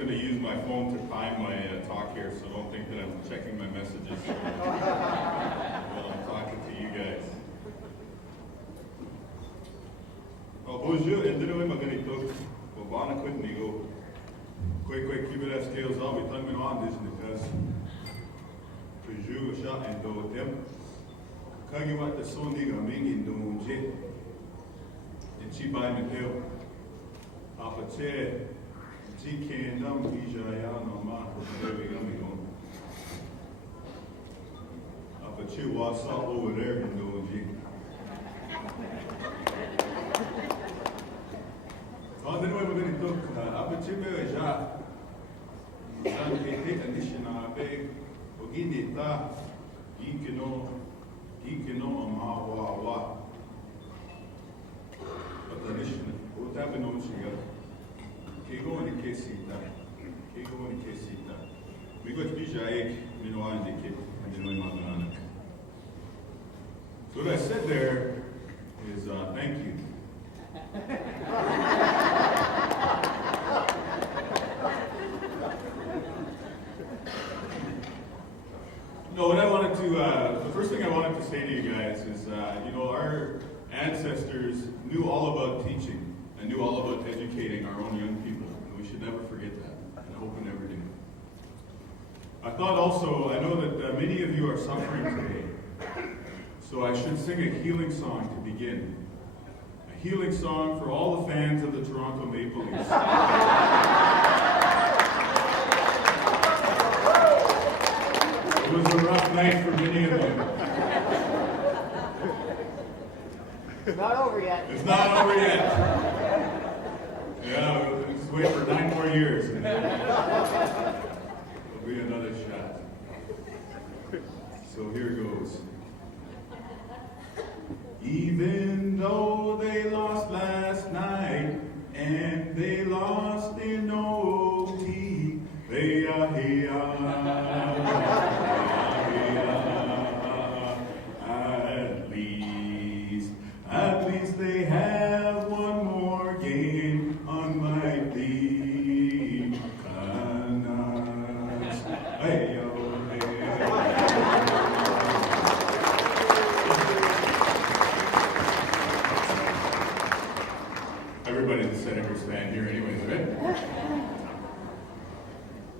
going to use my phone to time my talk here, so don't think that I'm checking my messages while I'm talking to you guys. Bonjour, and then I'm going to talk about Wab Kinew. Quick, keep it as scales up. We talk about this because bonjour, shot and do them. Kagi wat the Sunday coming in do jet. And she by me tell. Apa chair. She can't know Ijaya no ma there we go. Apa chair what's up over there in do jet. Then we're going to talk about Aboriginal. San Kate Anishinaabe, Oginita, Keynote, Mawa. But Anishinaabe, what happened on Chiga? Kigo and Kesita. We got Bijaik, Minoa and the kid, and the Noimananak. So what I said there is thank you. No, what I wanted to, the first thing I wanted to say to you guys is, our ancestors knew all about teaching and knew all about educating our own young people, and we should never forget that, and I hope we never do. I thought also, I know that many of you are suffering today, so I should sing a healing song to begin. A healing song for all the fans of the Toronto Maple Leafs. It was a rough night for many of you. It's not over yet. It's not over yet. Yeah, we'll just wait for 9 more years. And there'll be another shot. So here goes. Even though they lost last night and they lost in OT, they are here. At least they have one more game on my team. Canucks. Hey, oh, hey. Everybody in the Senators fan here anyways, right?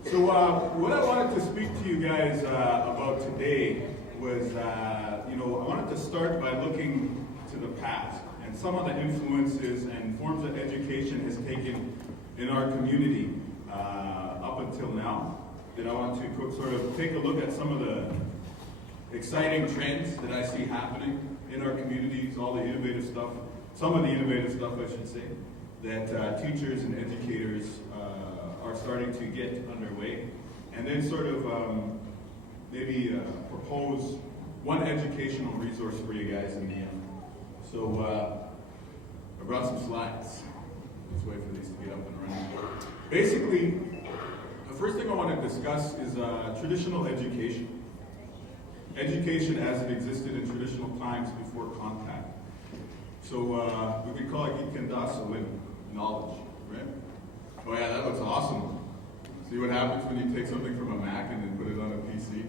So what I wanted to speak to you guys about today was, I wanted to start by looking to the past and some of the influences and forms that education has taken in our community up until now. Then I want to sort of take a look at some of the exciting trends that I see happening in our communities, all the innovative stuff, some of the innovative stuff I should say, that teachers and educators are starting to get underway. And then sort of maybe propose one educational resource for you guys in the end. So I brought some slides. Let's wait for these to get up and running. Basically, the first thing I want to discuss is traditional education. Education as it existed in traditional times before contact. So we could call it Gikendasa knowledge, right? Oh yeah, that looks awesome. See what happens when you take something from a Mac and then put it on a PC?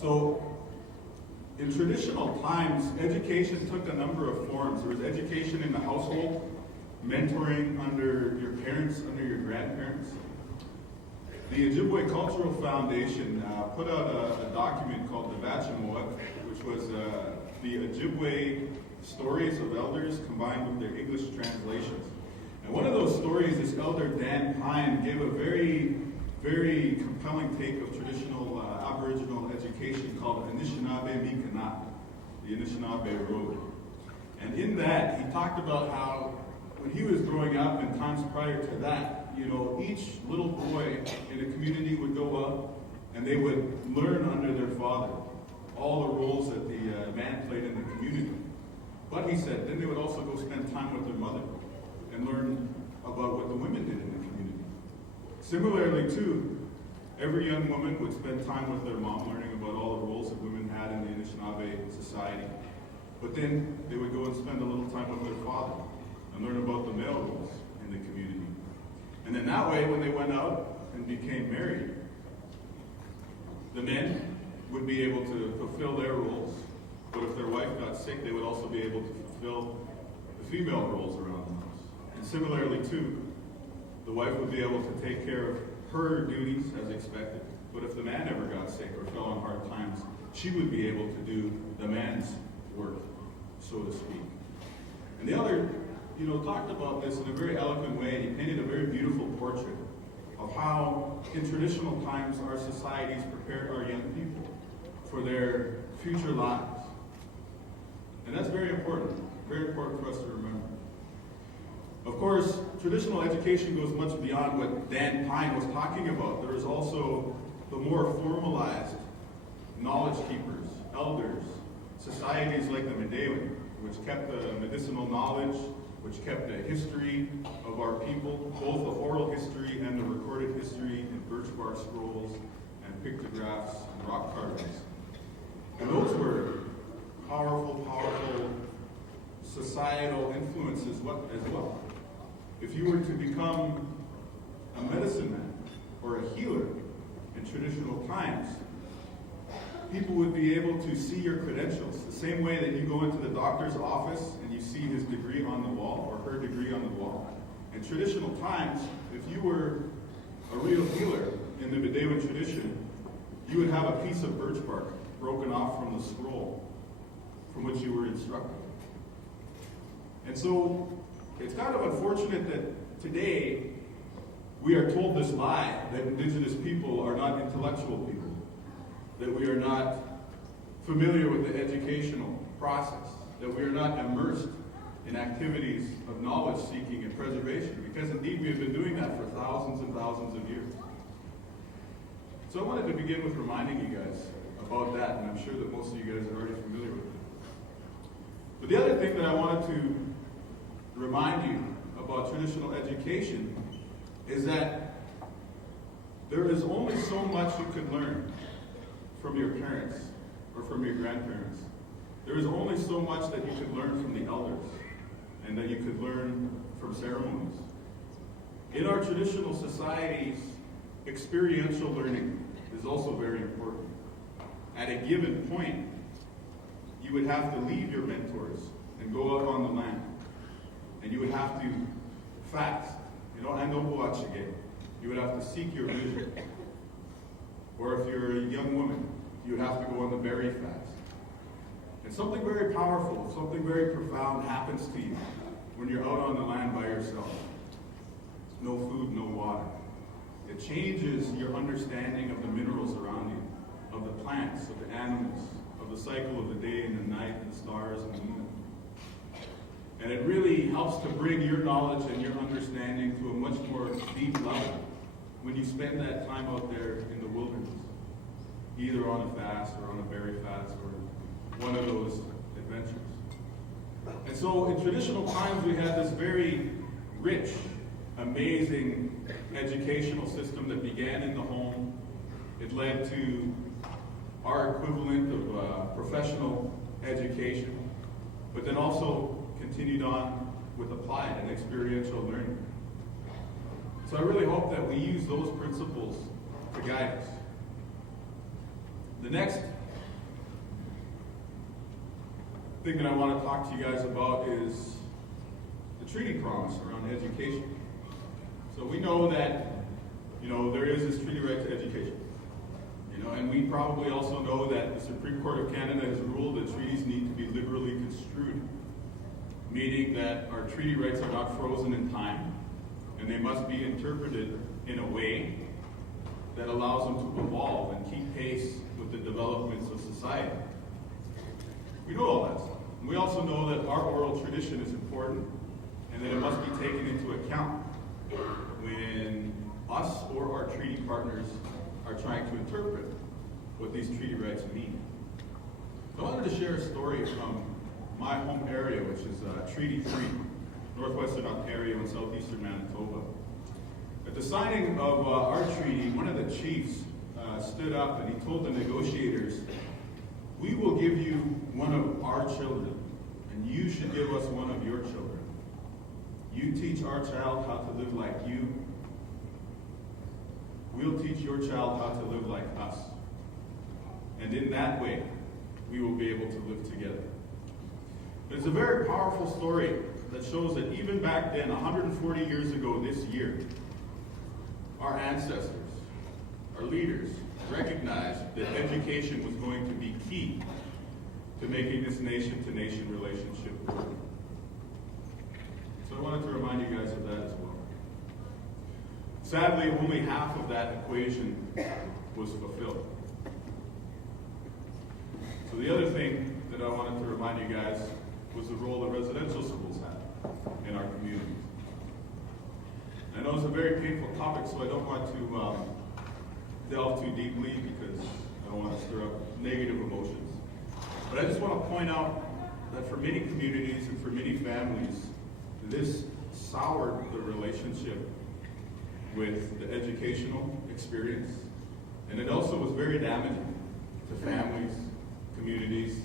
So, in traditional times, education took a number of forms. There was education in the household, mentoring under your parents, under your grandparents. The Ojibwe Cultural Foundation put out a document called the Bachelor Award, which was the Ojibwe stories of elders combined with their English translations. And one of those stories, this elder Dan Pine gave a very, very compelling take of traditional Aboriginal education called Anishinaabe Mikanat, the Anishinaabe Road. And in that, he talked about how when he was growing up and times prior to that, each little boy in a community would go out and they would learn under their father all the roles that the man played in the community. But he said, then they would also go spend time with their mother and learn about what the women did in the community. Similarly, too, every young woman would spend time with their mom learning about all the roles that women had in the Anishinaabe society. But then they would go and spend a little time with their father and learn about the male roles in the community. And then that way, when they went out and became married, the men would be able to fulfill their roles, but if their wife got sick, they would also be able to fulfill the female roles around the house. And similarly, too, the wife would be able to take care of her duties as expected, but if the man ever got sick or fell on hard times, she would be able to do the man's work, so to speak. And the other, talked about this in a very eloquent way. He painted a very beautiful portrait of how, in traditional times, our societies prepared our young people for their future lives. And that's very important for us to remember. Of course, traditional education goes much beyond what Dan Pine was talking about. There is also the more formalized knowledge keepers, elders, societies like the Medewan, which kept the medicinal knowledge, which kept the history of our people, both the oral history and the recorded history in birch bark scrolls and pictographs and rock carvings. And those were powerful societal influences as well. If you were to become a medicine man or a healer in traditional times, people would be able to see your credentials the same way that you go into the doctor's office and you see his degree on the wall or her degree on the wall. In traditional times, if you were a real healer in the Medewan tradition, you would have a piece of birch bark broken off from the scroll from which you were instructed. And so it's kind of unfortunate that today we are told this lie that Indigenous people are not intellectual people, that we are not familiar with the educational process, that we are not immersed in activities of knowledge seeking and preservation, because indeed we have been doing that for thousands and thousands of years. So I wanted to begin with reminding you guys about that, and I'm sure that most of you guys are already familiar with it. But the other thing that I wanted to remind you about traditional education is that there is only so much you can learn from your parents or from your grandparents. There is only so much that you could learn from the elders and that you could learn from ceremonies. In our traditional societies, experiential learning is also very important. At a given point, you would have to leave your mentors and go out on the land. And you would have to fast, and don't go out again. You would have to seek your vision. Or if you're a young woman, you would have to go on the berry fast. And something very powerful, something very profound happens to you when you're out on the land by yourself. No food, no water. It changes your understanding of the minerals around you, of the plants, of the animals, of the cycle of the day and the night, and the stars and the moon. And it really helps to bring your knowledge and your understanding to a much more deep level when you spend that time out there in the wilderness, either on a fast or on a berry fast or one of those adventures. And so in traditional times, we had this very rich, amazing educational system that began in the home. It led to our equivalent of professional education, but then also continued on with applied and experiential learning. So I really hope that we use those principles to guide us. The next thing that I want to talk to you guys about is the treaty promise around education. So we know that, there is this treaty right to education. And we probably also know that the Supreme Court of Canada has ruled that treaties need to be liberally construed, meaning that our treaty rights are not frozen in time, and they must be interpreted in a way that allows them to evolve and keep pace with the developments of society. We know all that stuff. And we also know that our oral tradition is important, and that it must be taken into account when us or our treaty partners are trying to interpret what these treaty rights mean. So I wanted to share a story from my home area, which is Treaty 3, northwestern Ontario and southeastern Manitoba. At the signing of our treaty, one of the chiefs stood up and he told the negotiators, "We will give you one of our children, and you should give us one of your children." And the negotiators, they looked at each other and they said, "Well, what do you mean? What do you mean? What do you mean?" And he said, "Well, we will give you one of our children, and you should give us one of your children." And the negotiators, they looked at each other and they said, "Well, what do you mean? What do you mean?" And he said, "Well, we will give you one of our children, and you should give us one of your children." You teach our child how to live like you. We'll teach your child how to live like us. And in that way, we will be able to live together. It's a very powerful story that shows that even back then, 140 years ago this year, our ancestors, our leaders, recognized that education was going to be key to making this nation-to-nation relationship work. So I wanted to remind you guys of that as well. Sadly, only half of that equation was fulfilled. So the other thing that I wanted to remind you guys was the role that residential schools have in our communities. I know it's a very painful topic, so I don't want to delve too deeply because I don't want to stir up negative emotions. But I just want to point out that for many communities and for many families, this soured the relationship with the educational experience. And it also was very damaging to families, communities,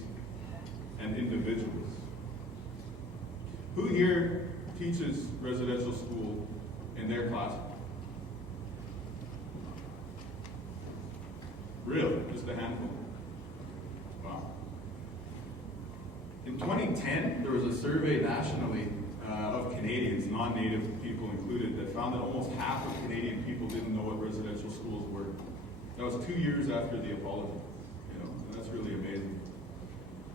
and individuals. Who here teaches residential school in their classroom? Really? Just a handful? Wow. In 2010, there was a survey nationally of Canadians, non-native people included, that found that almost half of Canadian people didn't know what residential schools were. That was 2 years after the apology. And that's really amazing.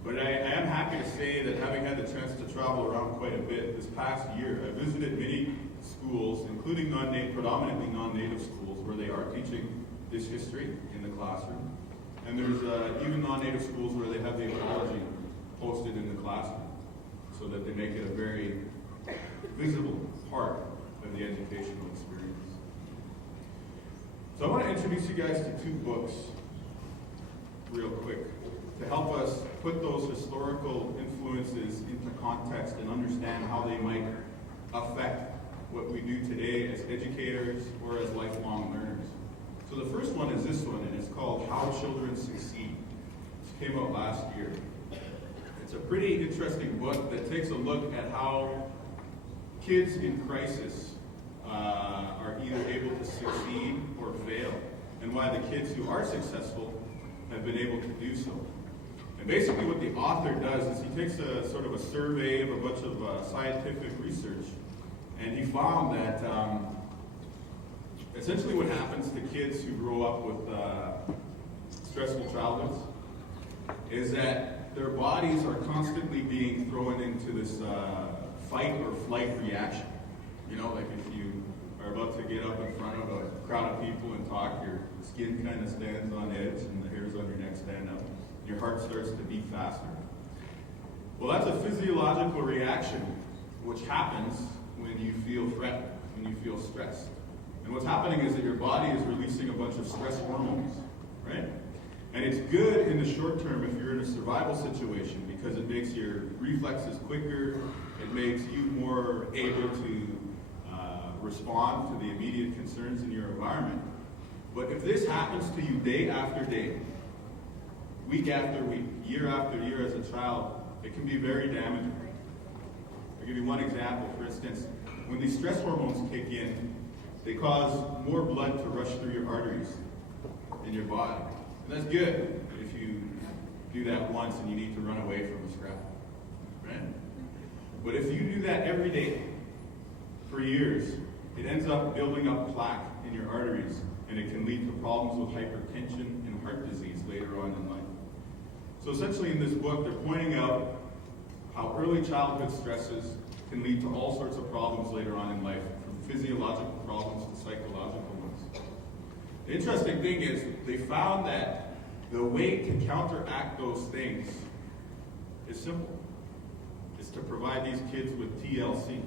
But I am happy to say that having had the chance to travel around quite a bit this past year, I visited many schools, including predominantly non-native schools, where they are teaching this history in the classroom. And there's even non-native schools where they have the apology posted in the classroom so that they make it a very visible part of the educational experience. So I want to introduce you guys to 2 books real quick to help us put those historical influences into context and understand how they might affect what we do today as educators or as lifelong learners. So the first one is this one, and it's called How Children Succeed. This came out last year. It's a pretty interesting book that takes a look at how kids in crisis are either able to succeed or fail, and why the kids who are successful have been able to do so. And basically what the author does is he takes a sort of a survey of a bunch of scientific research, and he found that essentially what happens to kids who grow up with stressful childhoods is that their bodies are constantly being thrown into this fight or flight reaction. Like if you are about to get up in front of a crowd of people and talk, your skin kind of stands on edge and the hairs on your neck stand up. Your heart starts to beat faster. Well, that's a physiological reaction which happens when you feel threatened, when you feel stressed. And what's happening is that your body is releasing a bunch of stress hormones, right? And it's good in the short term if you're in a survival situation because it makes your reflexes quicker, it makes you more able to respond to the immediate concerns in your environment. But if this happens to you day after day, week after week, year after year as a child, it can be very damaging. I'll give you one example. For instance, when these stress hormones kick in, they cause more blood to rush through your arteries in your body. And that's good if you do that once and you need to run away from a scrap, right? But if you do that every day for years, it ends up building up plaque in your arteries, and it can lead to problems with hypertension and heart disease later on in life. So essentially in this book, they're pointing out how early childhood stresses can lead to all sorts of problems later on in life, from physiological problems to psychological ones. The interesting thing is they found that the way to counteract those things is simple. It's to provide these kids with TLC.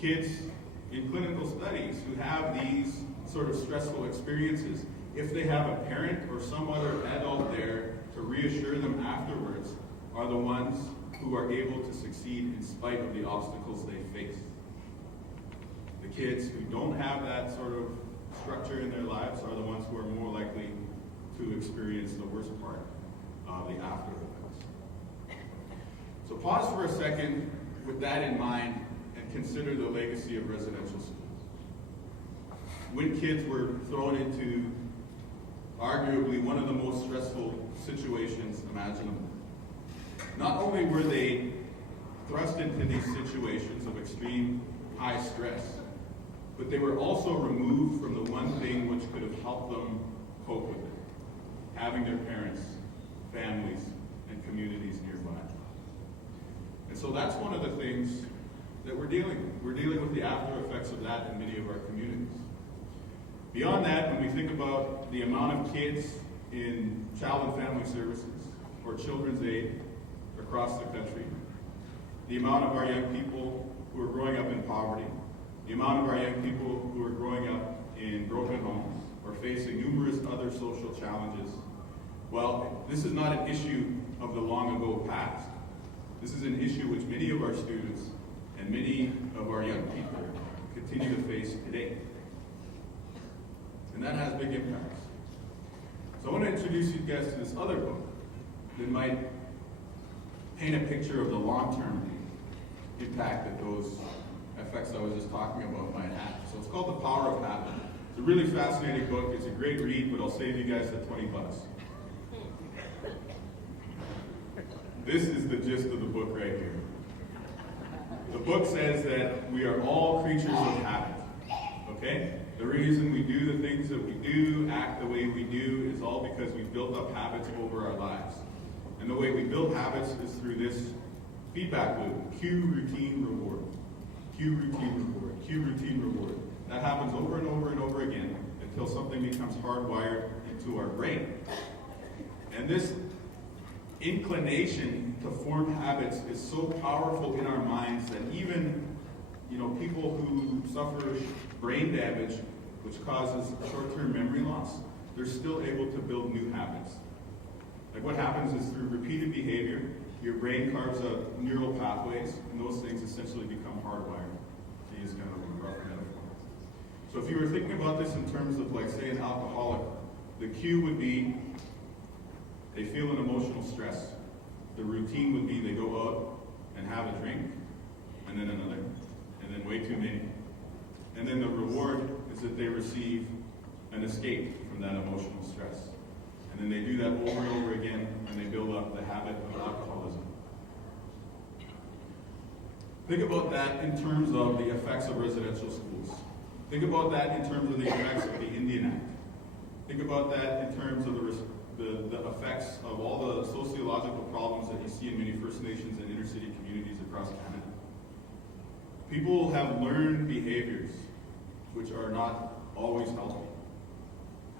Kids in clinical studies who have these sort of stressful experiences, if they have a parent or some other adult there to reassure them afterwards, are the ones who are able to succeed in spite of the obstacles they face. The kids who don't have that sort of structure in their lives are the ones who are more likely to experience the worst part of the after effects. So pause for a second with that in mind consider the legacy of residential schools. When kids were thrown into arguably one of the most stressful situations imaginable, not only were they thrust into these situations of extreme high stress, but they were also removed from the one thing which could have helped them cope with it, having their parents, families, and communities nearby. And so that's one of the things that we're dealing with. We're dealing with the after effects of that in many of our communities. Beyond that, when we think about the amount of kids in child and family services or children's aid across the country, the amount of our young people who are growing up in poverty, the amount of our young people who are growing up in broken homes or facing numerous other social challenges, well, this is not an issue of the long ago past. This is an issue which many of our students and many of our young people continue to face today. And that has big impacts. So I want to introduce you guys to this other book that might paint a picture of the long-term impact that those effects I was just talking about might have. So it's called The Power of Habit. It's a really fascinating book. It's a great read, but I'll save you guys the $20. This is the gist of the book right here. The book says that we are all creatures of habit. Okay? The reason we do the things that we do, act the way we do, is all because we've built up habits over our lives. And the way we build habits is through this feedback loop: cue, routine, reward. Cue, routine, reward. Cue, routine, reward. That happens over and over and over again until something becomes hardwired into our brain. And this inclination to form habits is so powerful in our minds that even, people who suffer brain damage, which causes short-term memory loss, they're still able to build new habits. Like, what happens is, through repeated behavior, your brain carves out neural pathways, and those things essentially become hardwired, to use kind of a rough metaphor. So if you were thinking about this in terms of, like, say, an alcoholic, the cue would be they feel an emotional stress. The routine would be they go out and have a drink, and then another, and then way too many. And then the reward is that they receive an escape from that emotional stress. And then they do that over and over again, and they build up the habit of alcoholism. Think about that in terms of the effects of residential schools. Think about that in terms of the effects of the Indian Act. Think about that in terms of the effects of all the sociological problems that you see in many First Nations and inner-city communities across Canada. People have learned behaviors which are not always healthy.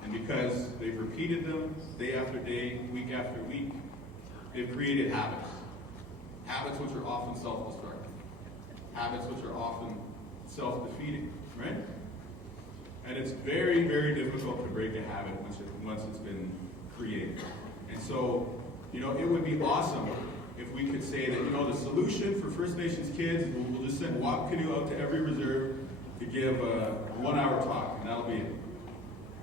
And because they've repeated them day after day, week after week, they've created habits. Habits which are often self-destructive. Habits which are often self-defeating, right? And it's very, very difficult to break a habit once it's been created. And so, it would be awesome if we could say that, the solution for First Nations kids, we'll just send Wab Kinew out to every reserve to give a 1-hour talk, and that'll be it.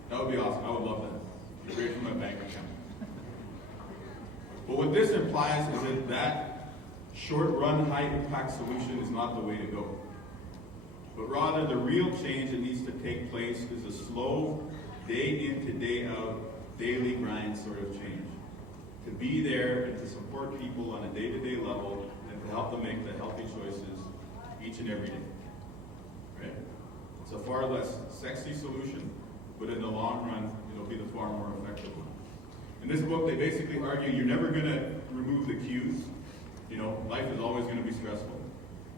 That would be awesome. I would love that. It'd be great for my bank account. But what this implies is that short-run, high-impact solution is not the way to go. But rather, the real change that needs to take place is a slow, day in to day out, daily grind sort of change. To be there and to support people on a day-to-day level and to help them make the healthy choices each and every day. Right? It's a far less sexy solution, but in the long run, it'll be the far more effective one. In this book, they basically argue you're never going to remove the cues. Life is always going to be stressful.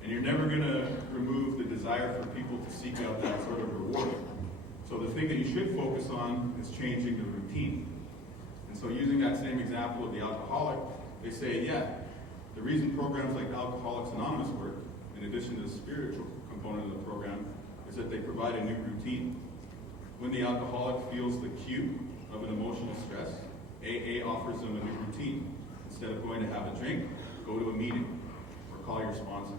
And you're never going to remove the desire for people to seek out that sort of reward. So the thing that you should focus on is changing the routine. And so using that same example of the alcoholic, they say, the reason programs like Alcoholics Anonymous work, in addition to the spiritual component of the program, is that they provide a new routine. When the alcoholic feels the cue of an emotional stress, AA offers them a new routine. Instead of going to have a drink, go to a meeting or call your sponsor.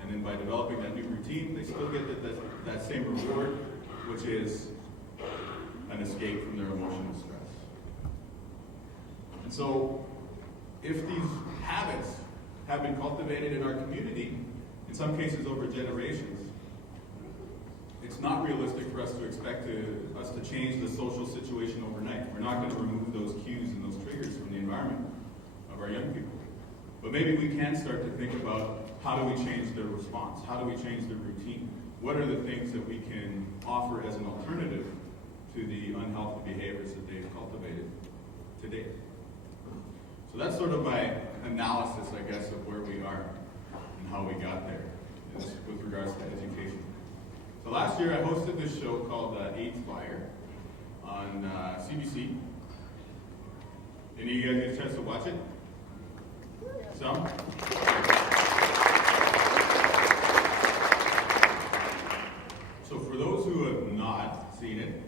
And then by developing that new routine, they still get that same reward, which is an escape from their emotional stress. And so, if these habits have been cultivated in our community, in some cases over generations, it's not realistic for us to expect us to change the social situation overnight. We're not going to remove those cues and those triggers from the environment of our young people. But maybe we can start to think about how do we change their response? How do we change their routine? What are the things that we can offer as an alternative to the unhealthy behaviors that they've cultivated to date? So that's sort of my analysis, I guess, of where we are and how we got there with regards to education. So last year I hosted this show called 8th Fire on CBC. Any of you guys get a chance to watch it? Some? So for those who have not seen it,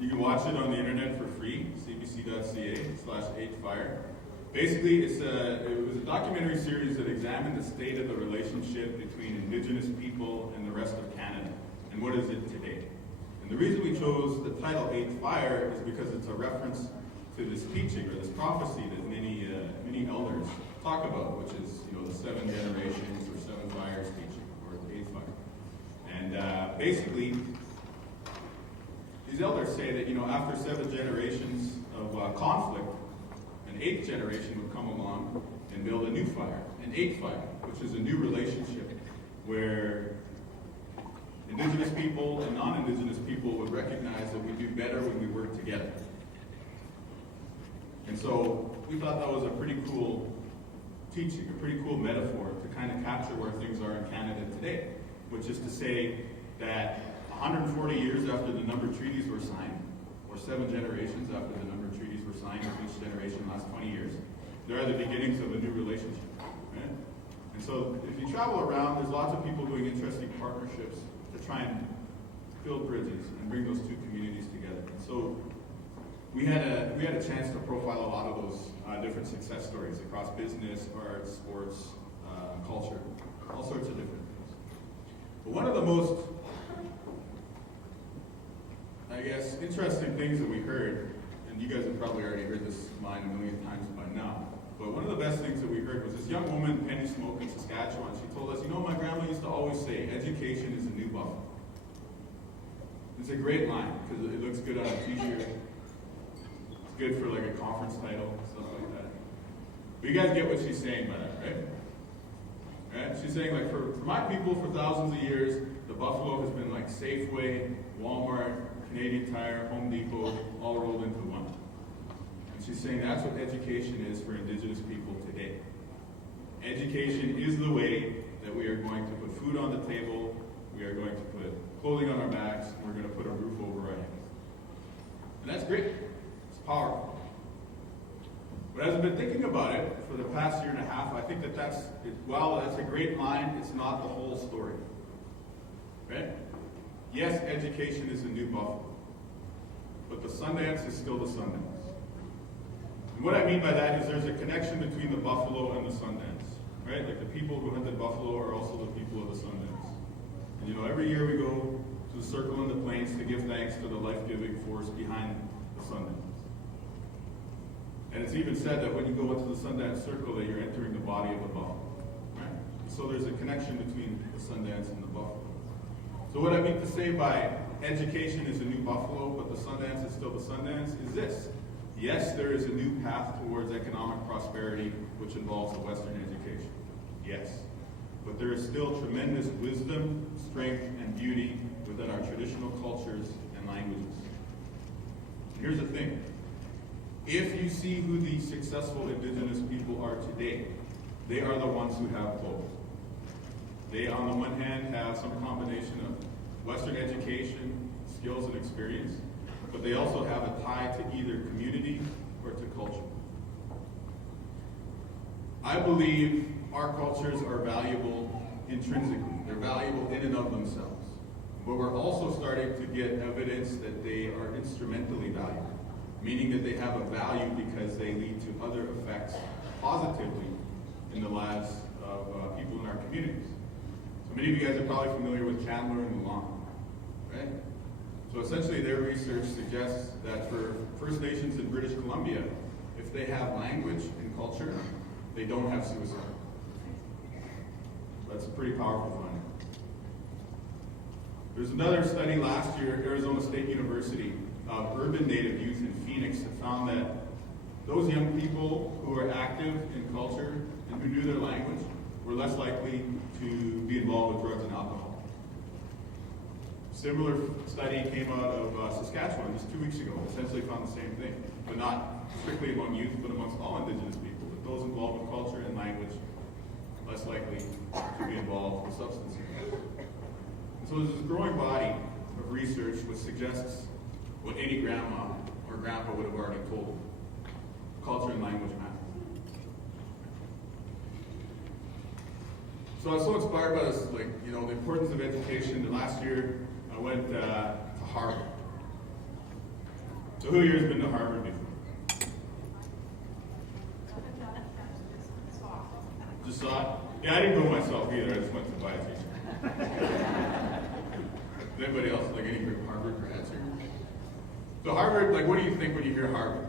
you can watch it on the internet for free, cbc.ca/8thfire. Basically, it was a documentary series that examined the state of the relationship between Indigenous people and the rest of Canada, and what is it today. And the reason we chose the title 8th Fire is because it's a reference to this teaching or this prophecy that many elders talk about, which is the 7 generations or 7 fires teaching, or the 8th fire. And basically, these elders say that after 7 generations of conflict, an 8th generation would come along and build a new fire, an 8th fire, which is a new relationship where Indigenous people and non-Indigenous people would recognize that we do better when we work together. And so we thought that was a pretty cool teaching, a pretty cool metaphor to kind of capture where things are in Canada today, which is to say that 140 years after the number of treaties were signed, or 7 generations after the number of treaties were signed, with each generation last 20 years, there are the beginnings of a new relationship. Right? And so if you travel around, there's lots of people doing interesting partnerships to try and build bridges and bring those 2 communities together. And so we had a chance to profile a lot of those different success stories across business, arts, sports, culture, all sorts of different things. But one of the most, I guess, interesting things that we heard, and you guys have probably already heard this line a million times by now, but one of the best things that we heard was this young woman, Penny Smoke, in Saskatchewan. She told us, my grandma used to always say, education is the new buffalo. It's a great line, because it looks good on a t-shirt. It's good for like a conference title, stuff like that. But you guys get what she's saying by that, right? Right? She's saying, like, for my people, for thousands of years, the buffalo has been like Safeway, Walmart, Canadian Tire, Home Depot, all rolled into one. And she's saying that's what education is for Indigenous people today. Education is the way that we are going to put food on the table, we are going to put clothing on our backs, and we're going to put a roof over our heads. And that's great. It's powerful. But as I've been thinking about it for the past year and a half, I think that's a great line, it's not the whole story. Right? Yes, education is the new buffalo, but the Sundance is still the Sundance. And what I mean by that is there's a connection between the buffalo and the Sundance, right? Like the people who hunted buffalo are also the people of the Sundance. And every year we go to the circle in the plains to give thanks to the life-giving force behind the Sundance. And it's even said that when you go into the Sundance circle that you're entering the body of a buffalo, right? So there's a connection between the Sundance and the buffalo. So what I mean to say by education is a new buffalo, but the Sundance is still the Sundance, is this. Yes, there is a new path towards economic prosperity, which involves a Western education. Yes. But there is still tremendous wisdom, strength, and beauty within our traditional cultures and languages. Here's the thing. If you see who the successful Indigenous people are today, they are the ones who have both. They, on the one hand, have some combination of Western education, skills, and experience, but they also have a tie to either community or to culture. I believe our cultures are valuable intrinsically. They're valuable in and of themselves. But we're also starting to get evidence that they are instrumentally valuable, meaning that they have a value because they lead to other effects positively in the lives of people in our communities. So many of you guys are probably familiar with Chandler and Milan, right? So essentially their research suggests that for First Nations in British Columbia, if they have language and culture, they don't have suicide. But That's a pretty powerful finding. There's another study last year at Arizona State University of urban Native youth in Phoenix that found that those young people who are active in culture and who knew their language were less likely to be involved with drugs and alcohol. Similar study came out of Saskatchewan just 2 weeks ago, essentially found the same thing, but not strictly among youth, but amongst all Indigenous people. That those involved with culture and language less likely to be involved with substance use. So there's this growing body of research which suggests what any grandma or grandpa would have already told them. Culture and language matter. So I was so inspired by this, the importance of education. And last year I went to Harvard. So who here has been to Harvard before? Just saw it? Yeah, I didn't go myself either. I just went to buy a teacher. Is anybody else any Harvard grads here? So Harvard, what do you think when you hear Harvard?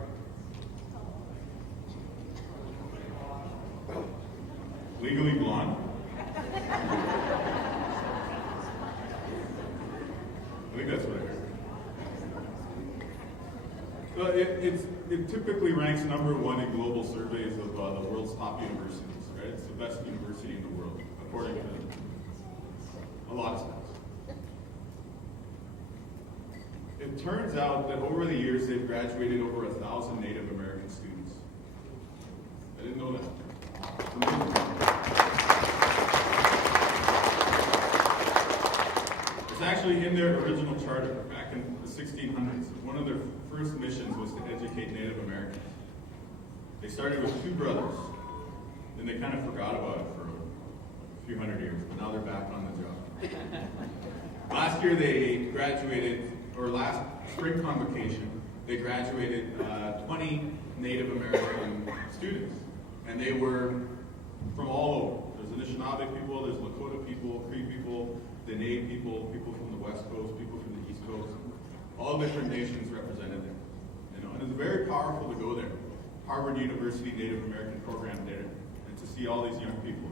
Legally blonde? I think that's what I heard. So it typically ranks #1 in global surveys of the world's top universities, right? It's the best university in the world, according to a lot of stats. It turns out that over the years they've graduated over 1,000 Native American students. I didn't know that. It's actually in their original charter back in the 1600s. One of their first missions was to educate Native Americans. They started with 2 brothers, then they kind of forgot about it for a few hundred years, but now they're back on the job. Last year they graduated, or last spring convocation, they graduated 20 Native American students. And they were from all over. There's Anishinaabe people, there's Lakota people, Cree people, Dene people, people from the West Coast, people from the East Coast. All different nations represented there. And it's very powerful to go there. Harvard University Native American program there, and to see all these young people.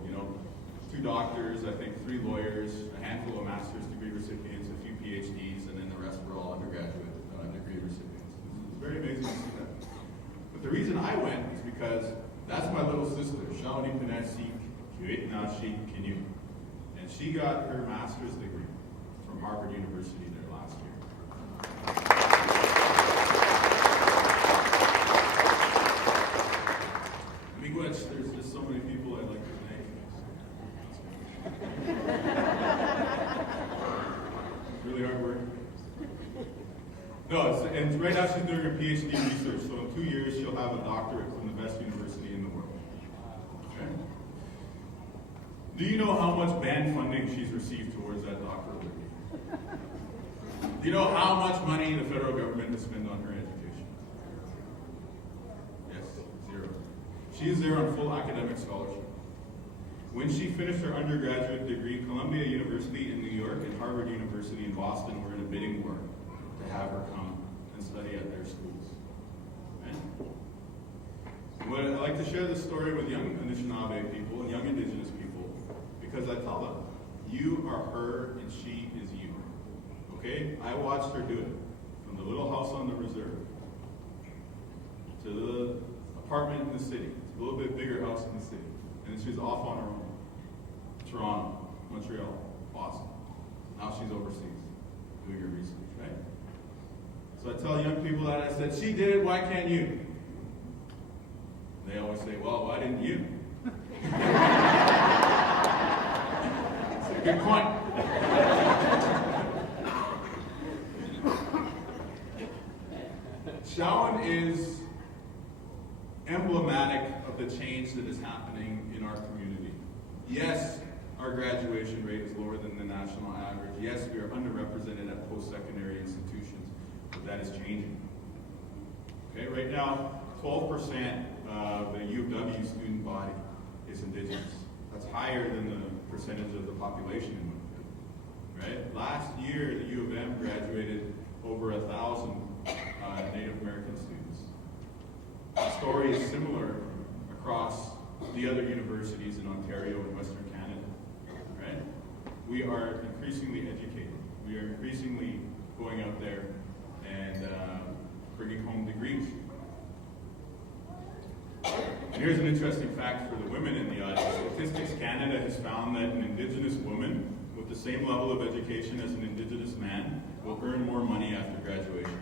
2 doctors, I think 3 lawyers, a handful of master's degree recipients, a few PhDs, and then the rest were all undergraduate degree recipients. It's very amazing to see that. But the reason I went is because that's my little sister, Shawnee Pinesi Keynote, and she got her master's degree from Harvard University there last year. Miigwech, there's just so many people I'd like to thank. Really hard work. No, and right now she's doing her PhD research, so in 2 years she'll have a doctorate from the best university in the world. Okay. Do you know how much band funding she's received towards that doctoral degree? Do you know how much money the federal government has spent on her education? Yes, 0. She is there on full academic scholarship. When she finished her undergraduate degree, Columbia University in New York and Harvard University in Boston were in a bidding war to have her come and study at their schools. Okay? But I like to share this story with young Anishinaabe people and young Indigenous people because I tell them, you are her and she is you. Okay? I watched her do it. From the little house on the reserve to the apartment in the city, to a little bit bigger house in the city. And then she's off on her own. Toronto, Montreal, Boston. Now she's overseas doing her research, right? So I tell young people that, I said, she did it, why can't you? They always say, well, why didn't you? It's a good point. Shawan is emblematic of the change that is happening in our community. Yes, our graduation rate is lower than the national average. Yes, we are underrepresented at post-secondary institutions, but that is changing. Okay, right now, 12% of the U of W student body is Indigenous. That's higher than the percentage of the population in Winnipeg. Right? Last year, the U of M graduated over 1,000 Native American students. The story is similar across the other universities in Ontario and Western Canada. right? We are increasingly educated. We are increasingly going out there and bringing home degrees. And here's an interesting fact for the women in the audience. Statistics Canada has found that an Indigenous woman with the same level of education as an Indigenous man will earn more money after graduation.